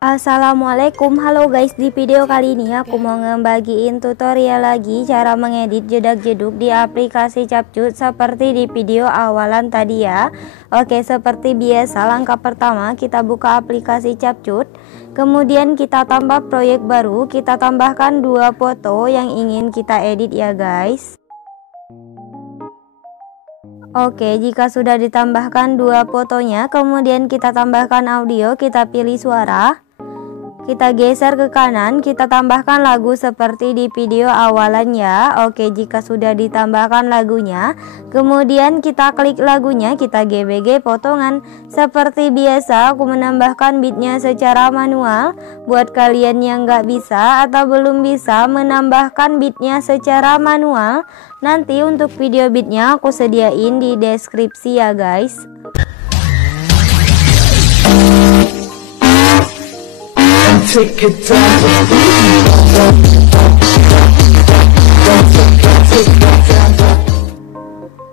Assalamualaikum, halo guys. Di video kali ini aku mau ngebagiin tutorial lagi cara mengedit jedak-jeduk di aplikasi Capcut seperti di video awalan tadi ya. Oke, seperti biasa langkah pertama kita buka aplikasi Capcut, kemudian kita tambah proyek baru, kita tambahkan dua foto yang ingin kita edit ya guys. Oke, jika sudah ditambahkan dua fotonya, kemudian kita tambahkan audio, kita pilih suara, kita geser ke kanan, kita tambahkan lagu seperti di video awalan ya. Oke, jika sudah ditambahkan lagunya, kemudian kita klik lagunya, kita gbg potongan. Seperti biasa aku menambahkan beatnya secara manual. Buat kalian yang nggak bisa atau belum bisa menambahkan beatnya secara manual, nanti untuk video beatnya aku sediain di deskripsi ya guys. Take it down.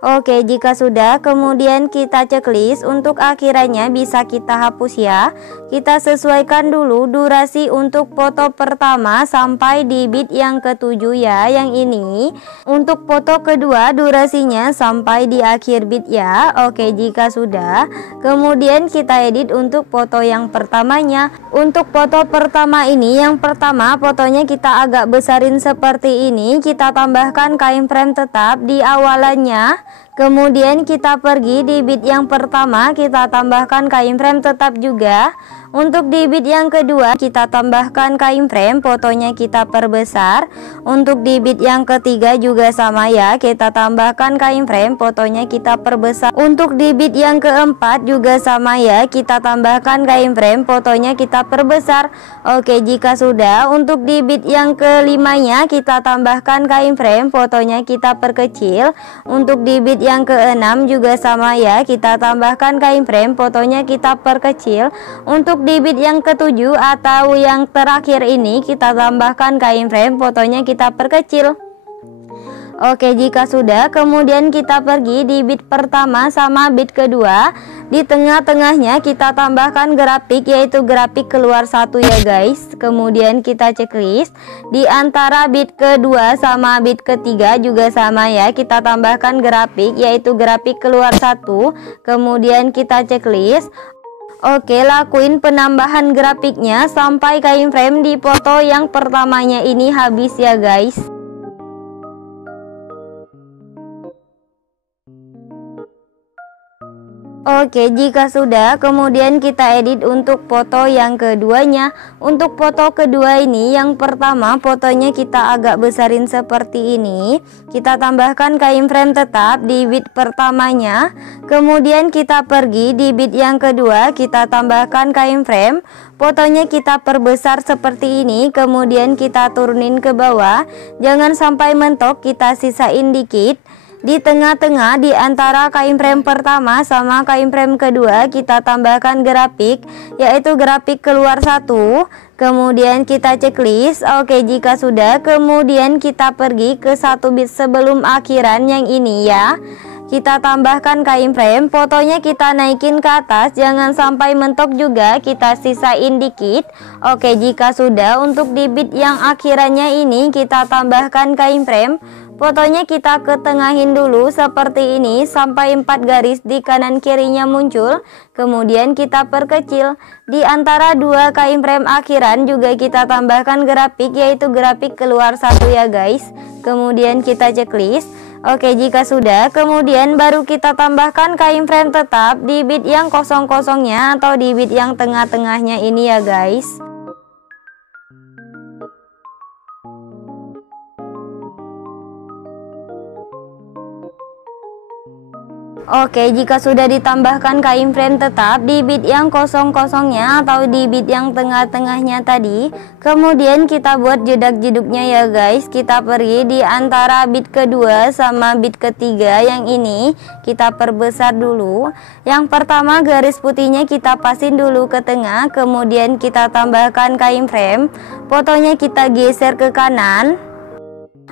Oke, jika sudah, kemudian kita checklist. Untuk akhirannya bisa kita hapus ya. Kita sesuaikan dulu durasi untuk foto pertama sampai di beat yang ketujuh ya, yang ini. Untuk foto kedua durasinya sampai di akhir beat ya. Oke, jika sudah, kemudian kita edit untuk foto yang pertamanya. Untuk foto pertama ini, yang pertama fotonya kita agak besarin seperti ini. Kita tambahkan keyframe tetap di awalannya. Kemudian kita pergi di beat yang pertama, kita tambahkan keyframe tetap juga. Untuk di beat yang kedua kita tambahkan keyframe, fotonya kita perbesar. Untuk di beat yang ketiga juga sama ya, kita tambahkan keyframe, fotonya kita perbesar. Untuk di beat yang keempat juga sama ya, kita tambahkan keyframe, fotonya kita perbesar. Oke, jika sudah, untuk di beat yang kelimanya kita tambahkan keyframe, fotonya kita perkecil. Untuk di beat yang keenam juga sama ya, kita tambahkan keyframe, fotonya kita perkecil. Untuk di beat yang ketujuh atau yang terakhir ini kita tambahkan keyframe, fotonya kita perkecil. Oke, jika sudah, kemudian kita pergi di beat pertama sama beat kedua. Di tengah-tengahnya kita tambahkan grafik, yaitu grafik keluar satu ya guys. Kemudian kita checklist. Di antara beat kedua sama beat ketiga juga sama ya, kita tambahkan grafik, yaitu grafik keluar satu. Kemudian kita checklist. Oke, lakuin penambahan grafiknya sampai keyframe di foto yang pertamanya ini habis ya guys. Oke, jika sudah, kemudian kita edit untuk foto yang keduanya. Untuk foto kedua ini, yang pertama fotonya kita agak besarin seperti ini. Kita tambahkan keyframe tetap di beat pertamanya. Kemudian kita pergi di beat yang kedua, kita tambahkan keyframe, fotonya kita perbesar seperti ini. Kemudian kita turunin ke bawah, jangan sampai mentok, kita sisain dikit. Di tengah-tengah di antara keyframe pertama sama keyframe kedua kita tambahkan grafik, yaitu grafik keluar satu. Kemudian kita checklist. Oke, jika sudah, kemudian kita pergi ke satu beat sebelum akhiran yang ini ya. Kita tambahkan keyframe, fotonya kita naikin ke atas, jangan sampai mentok juga, kita sisain dikit. Oke, jika sudah, untuk di beat yang akhirannya ini kita tambahkan keyframe, fotonya kita ketengahin dulu seperti ini sampai 4 garis di kanan kirinya muncul. Kemudian kita perkecil. Di antara dua keyframe akhiran juga kita tambahkan grafik, yaitu grafik keluar satu ya guys. Kemudian kita checklist. Oke, jika sudah, kemudian baru kita tambahkan keyframe tetap di beat yang kosong-kosongnya atau di beat yang tengah-tengahnya ini ya guys. Oke, jika sudah ditambahkan keyframe tetap di bit yang kosong-kosongnya atau di bit yang tengah-tengahnya tadi, kemudian kita buat jedak-jeduknya ya guys. Kita pergi di antara bit kedua sama bit ketiga yang ini, kita perbesar dulu. Yang pertama garis putihnya kita pasin dulu ke tengah, kemudian kita tambahkan keyframe, fotonya kita geser ke kanan.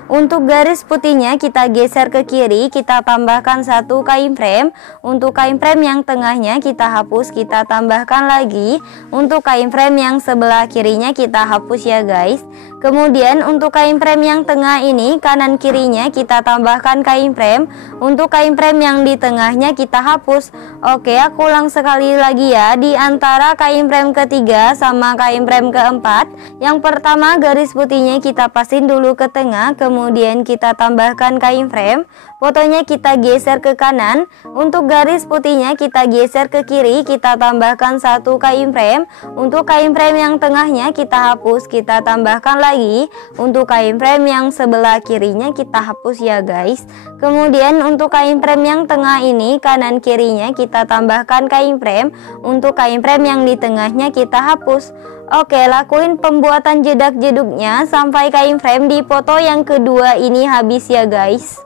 Untuk garis putihnya kita geser ke kiri, kita tambahkan satu keyframe. Untuk keyframe yang tengahnya kita hapus, kita tambahkan lagi. Untuk keyframe yang sebelah kirinya kita hapus ya guys. Kemudian untuk keyframe yang tengah ini, kanan kirinya kita tambahkan keyframe. Untuk keyframe yang di tengahnya kita hapus. Oke, aku ulang sekali lagi ya. Di antara keyframe ketiga sama keyframe keempat, yang pertama garis putihnya kita pasin dulu ke tengah, kemudian kita tambahkan keyframe, fotonya kita geser ke kanan. Untuk garis putihnya kita geser ke kiri, kita tambahkan satu keyframe. Untuk keyframe yang tengahnya kita hapus, kita tambahkan lagi. Untuk keyframe yang sebelah kirinya kita hapus ya guys. Kemudian untuk keyframe yang tengah ini, kanan kirinya kita tambahkan keyframe. Untuk keyframe yang di tengahnya kita hapus. Oke, lakuin pembuatan jedak-jeduknya sampai keyframe di foto yang kedua ini habis ya guys.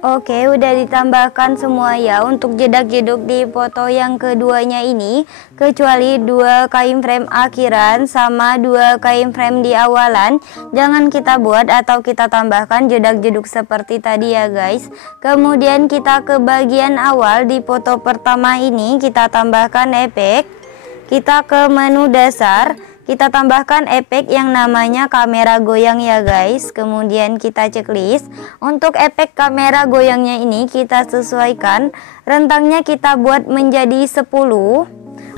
Oke, udah ditambahkan semua ya untuk jedak-jeduk di foto yang keduanya ini, kecuali 2 keyframe akhiran sama 2 keyframe di awalan. Jangan kita buat atau kita tambahkan jedak-jeduk seperti tadi ya guys. Kemudian kita ke bagian awal di foto pertama ini, kita tambahkan efek. Kita ke menu dasar, kita tambahkan efek yang namanya kamera goyang ya guys. Kemudian kita checklist. Untuk efek kamera goyangnya ini kita sesuaikan, rentangnya kita buat menjadi 10.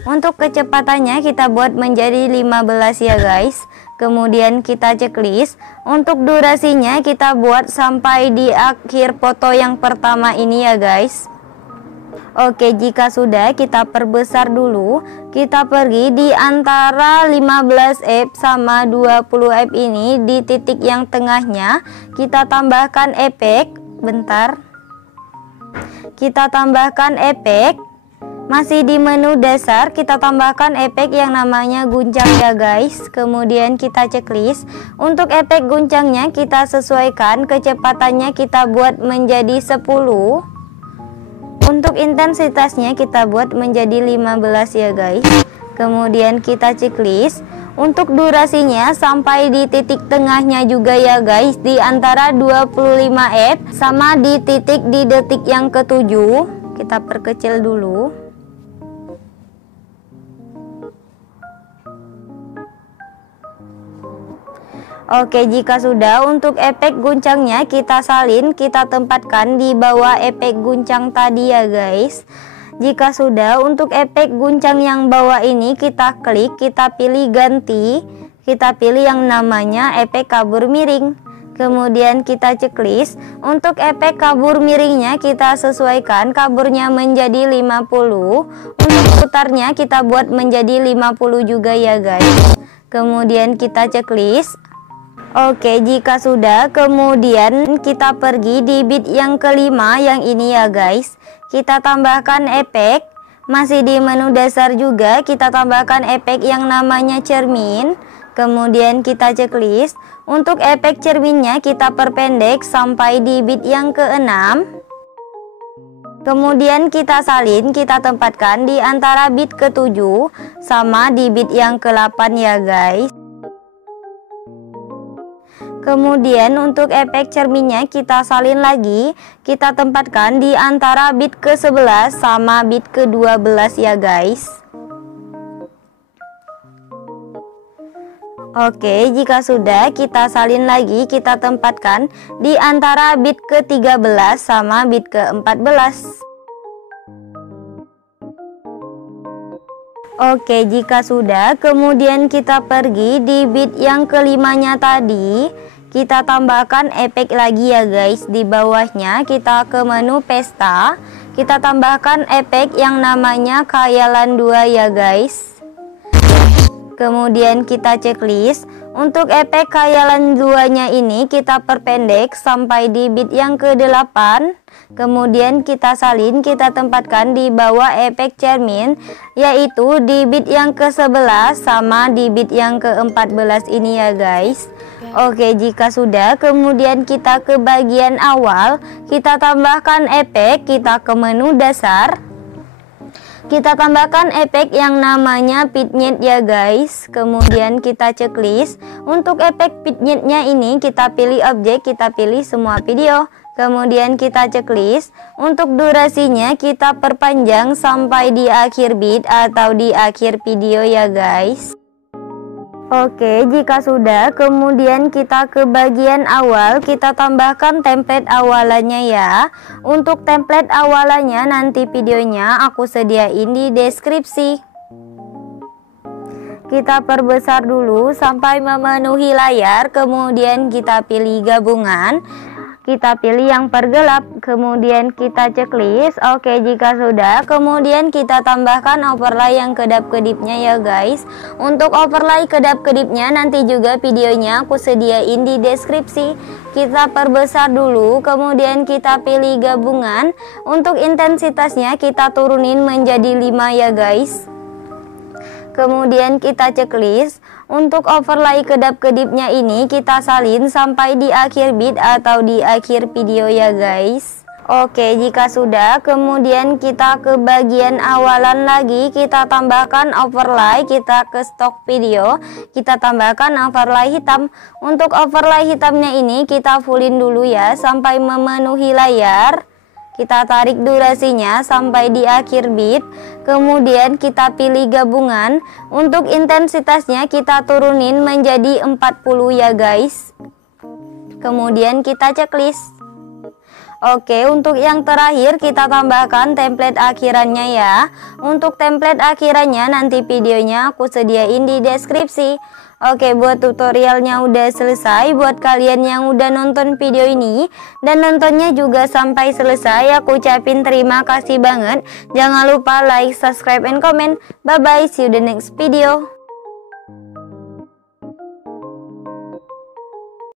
Untuk kecepatannya kita buat menjadi 15 ya guys. Kemudian kita checklist. Untuk durasinya kita buat sampai di akhir foto yang pertama ini ya guys. Oke, jika sudah kita perbesar dulu. Kita pergi di antara 15f sama 20f ini, di titik yang tengahnya kita tambahkan efek. Bentar, kita tambahkan efek. Masih di menu dasar, kita tambahkan efek yang namanya guncang ya guys. Kemudian kita checklist. Untuk efek guncangnya kita sesuaikan, kecepatannya kita buat menjadi 10. Untuk intensitasnya kita buat menjadi 15 ya guys. Kemudian kita checklist. Untuk durasinya sampai di titik tengahnya juga ya guys, di antara 25f sama di titik di detik yang ke-7. Kita perkecil dulu. Oke, jika sudah, untuk efek guncangnya kita salin, kita tempatkan di bawah efek guncang tadi ya guys. Jika sudah, untuk efek guncang yang bawah ini kita klik, kita pilih ganti, kita pilih yang namanya efek kabur miring. Kemudian kita checklist. Untuk efek kabur miringnya kita sesuaikan, kaburnya menjadi 50. Untuk putarnya kita buat menjadi 50 juga ya guys. Kemudian kita checklist. Oke, jika sudah, kemudian kita pergi di bit yang kelima yang ini ya guys. Kita tambahkan efek. Masih di menu dasar juga kita tambahkan efek yang namanya cermin. Kemudian kita checklist. Untuk efek cerminnya kita perpendek sampai di bit yang ke-6. Kemudian kita salin, kita tempatkan di antara bit ke-7 sama di bit yang ke-8 ya guys. Kemudian untuk efek cerminnya kita salin lagi, kita tempatkan di antara bit ke-11 sama bit ke-12 ya guys. Oke, jika sudah, kita salin lagi, kita tempatkan di antara bit ke-13 sama bit ke-14. Oke, jika sudah, kemudian kita pergi di bit yang kelimanya tadi. Kita tambahkan efek lagi ya guys. Di bawahnya kita ke menu pesta. Kita tambahkan efek yang namanya khayalan 2 ya guys. Kemudian kita checklist. Untuk efek khayalan 2-nya ini kita perpendek sampai di bit yang ke-8. Kemudian kita salin, kita tempatkan di bawah efek cermin, yaitu di bit yang ke-11 sama di bit yang ke-14 ini ya guys. Oke, jika sudah, kemudian kita ke bagian awal, kita tambahkan efek, kita ke menu dasar. Kita tambahkan efek yang namanya vignette ya guys. Kemudian kita checklist. Untuk efek vignette-nya ini kita pilih objek, kita pilih semua video. Kemudian kita checklist. Untuk durasinya kita perpanjang sampai di akhir bit atau di akhir video ya guys. Oke, jika sudah, kemudian kita ke bagian awal, kita tambahkan template awalannya ya. Untuk template awalannya nanti videonya aku sediain di deskripsi. Kita perbesar dulu sampai memenuhi layar, kemudian kita pilih gabungan. Kita pilih yang pergelap, kemudian kita checklist. Oke, jika sudah, kemudian kita tambahkan overlay yang kedap-kedipnya ya guys. Untuk overlay kedap-kedipnya nanti juga videonya aku sediain di deskripsi. Kita perbesar dulu, kemudian kita pilih gabungan. Untuk intensitasnya kita turunin menjadi 5 ya guys. Kemudian kita checklist. Untuk overlay kedap-kedipnya ini kita salin sampai di akhir bit atau di akhir video ya guys. Oke, jika sudah, kemudian kita ke bagian awalan lagi, kita tambahkan overlay, kita ke stok video, kita tambahkan overlay hitam. Untuk overlay hitamnya ini kita fullin dulu ya sampai memenuhi layar. Kita tarik durasinya sampai di akhir bit. Kemudian kita pilih gabungan. Untuk intensitasnya kita turunin menjadi 40 ya guys. Kemudian kita checklist. Oke, untuk yang terakhir kita tambahkan template akhirannya ya. Untuk template akhirannya nanti videonya aku sediain di deskripsi. Oke, buat tutorialnya udah selesai. Buat kalian yang udah nonton video ini dan nontonnya juga sampai selesai, aku ucapin terima kasih banget. Jangan lupa like, subscribe, and comment. Bye bye, see you the next video.